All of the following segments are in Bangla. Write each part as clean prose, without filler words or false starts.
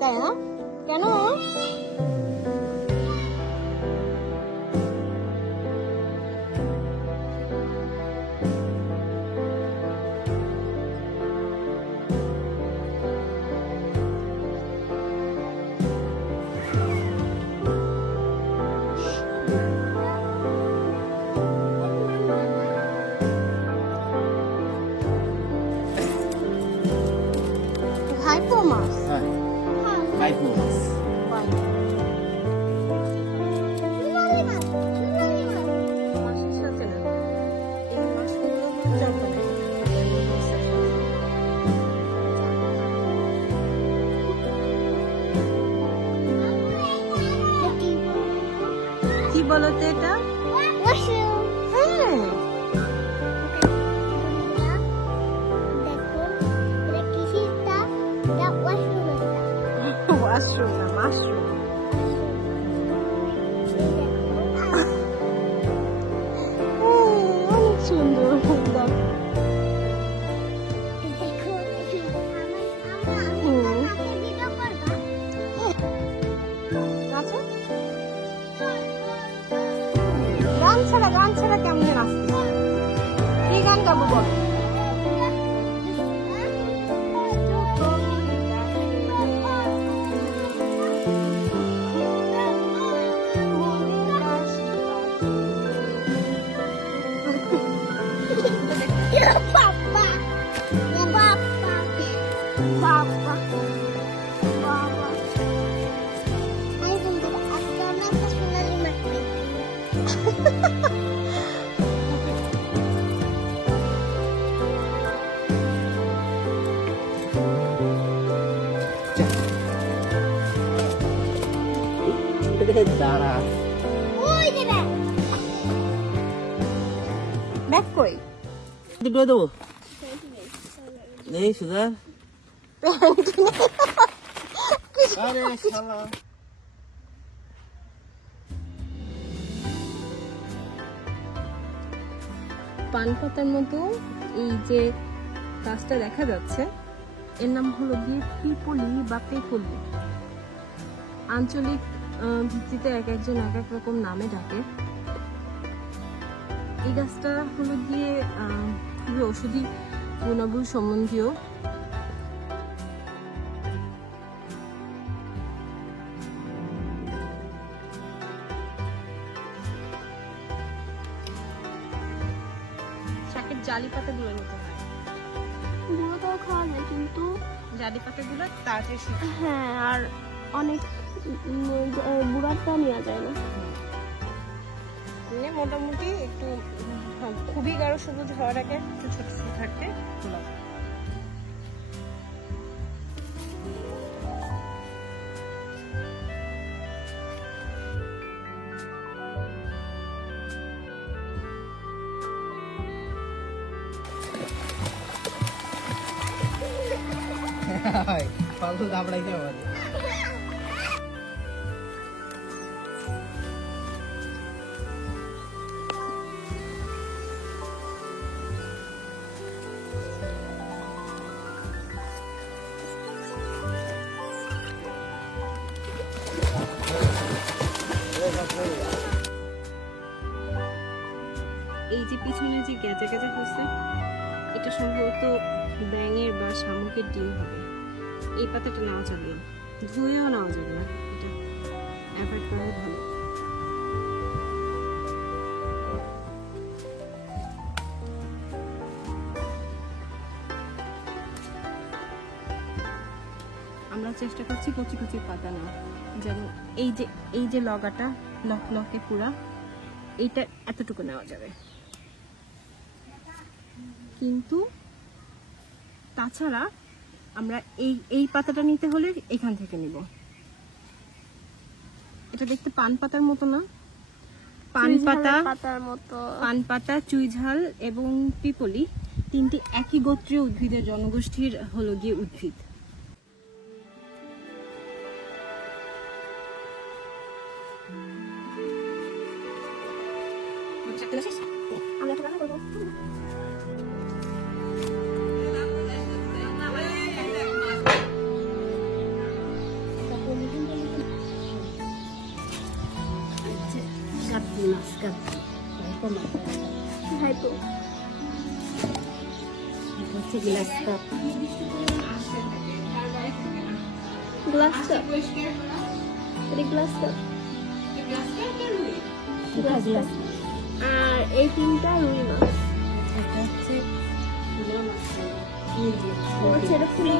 তাই না? কেন? ভাইপো মাছ। ভাইপো মাছ। কি বলতো এটা? ওয়াশরুম না, মাশরুম। অনেক সুন্দর। গান ছাড়া কেমন আসছে? কি গান গাবো বল? দাঁড়া। ব্যাক কই? দুটো দেবো নেই সুধা। আরে শালা। পান পাতার মতো এই যে গাছটা দেখা যাচ্ছে, এর নাম হলো গিয়ে পিপলি বা পেপলি। আঞ্চলিক ভিত্তিতে এক একজন এক এক রকম নামে ডাকে। এই গাছটা হলো গিয়ে খুবই ঔষধি গুণাগুণ সম্বন্ধীয়। শাকের জালি পাতাগুলো নিতে হয়। গুঁড়ো তো খাওয়া যায়, কিন্তু জালি পাতাগুলো তাড়াতাড়ি শুকায়। হ্যাঁ, আর অনেক বুড়াটা নেওয়া যায় না। মানে মোটামুটি একটু খুবই গাঢ় সবুজ হওয়ার আগে একটু ছোট ছোট থাকতে খোলা। ফালতু দাবড়াইতে হবে। এই যে পিছনে যে গেজা গেজা হচ্ছে, এটা সম্ভবত ব্যাঙের বা শামুকের ডিম হবে। এই পাতাটা নেওয়া যাবে না, ধুয়েও নেওয়া যাবে না, এটা অ্যাভয়েড করা ভালো। আমরা চেষ্টা করছি কচি কচি পাতা না, যেন এই যে লগাটা লকে পুরা এইটা এতটুকু নেওয়া যাবে। কিন্তু তাছাড়া আমরা এই পাতাটা নিতে হলে এখান থেকে নিব। এটা দেখতে পান পাতার মতো না? পান পাতা, চুইঝাল এবং পিপলি তিনটি একই গোত্রীয় উদ্ভিদের জনগোষ্ঠীর হলো গিয়ে উদ্ভিদ। আমরা এখন রান্না করবো। ভাইপো গ্লাস কাপ গ্লাস কাপ আর এই তিনটা রুই মাছ। সেটা খুলে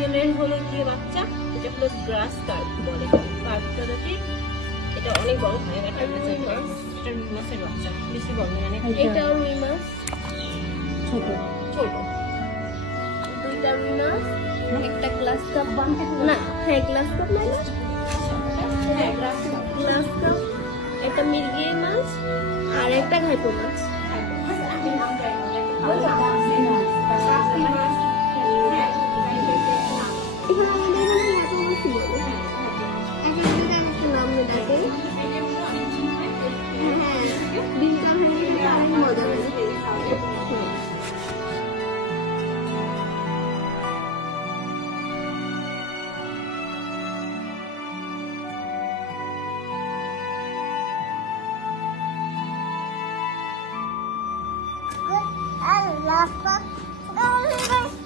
গেলে হলো গিয়ে বাচ্চা, এটা হলো গ্রাস কার্প বলে। কার্প প্রজাতি, এটা অনেক বড় হয়, এটা রুই মাছ, এটা রুই মাছের বাচ্চা, বেশি বড় মানে এটা রুই মাছ ছোট ছোট। দুইটা রুই মাছ, একটা গ্লাস কাপ না হ্যাঁ গ্লাস কাপ মানে হ্যাঁ গ্লাস কাপ, গ্লাস কাপ, একটা মির্গি মাছ আর একটা ঘাইপো মাছ।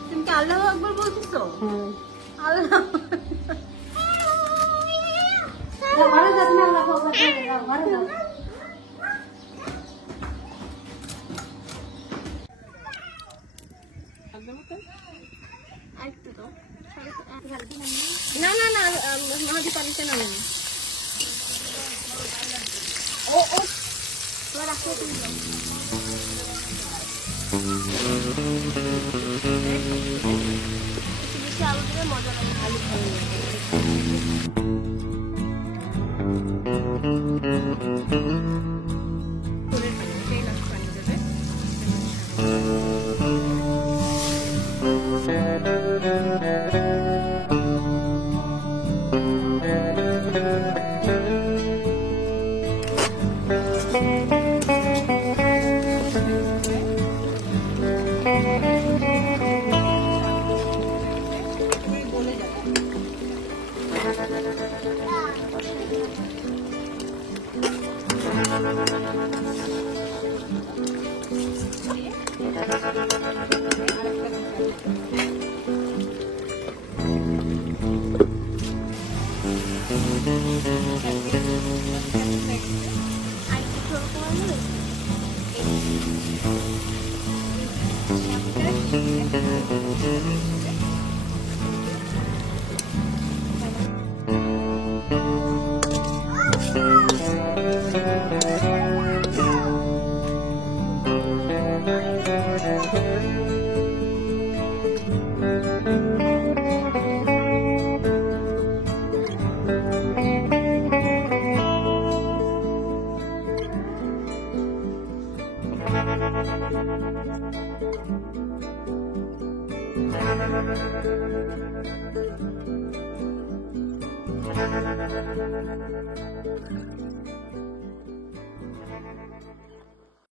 তুমি কি আল্লাহু আকবার বলতেছো? আল্লাহ না না না মাহাদি পানিতে নামেনি। ও ও রাখো তুমি। আলু দিয়ে মজা লাগে, আলু ভালো লাগে।